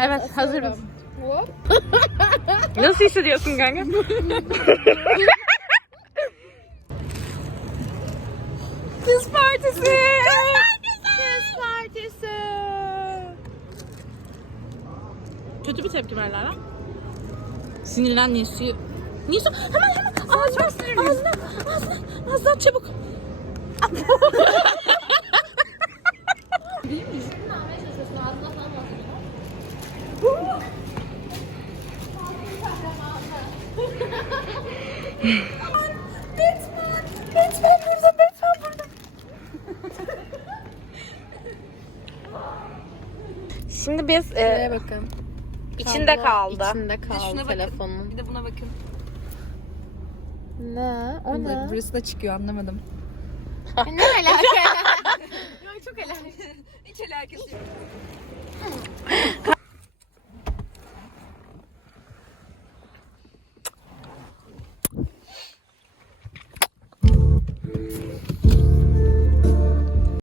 Evet hazırız. Hop. Nasıl hissediyorsun kanka? Kız partisi. Kız partisi. Kötü bir tepki ver Lara. Sinirlen Nisu. Nisu hemen hemen ağzına ağzına ağzına ağzına at burada burada. Şimdi biz e, Şuraya bakın. içinde kaldı. İçinde kaldı telefonun. Bir de buna bakın. Ne? O ne? Burası da çıkıyor anlamadım. ne alaka? Hiç alakası yok.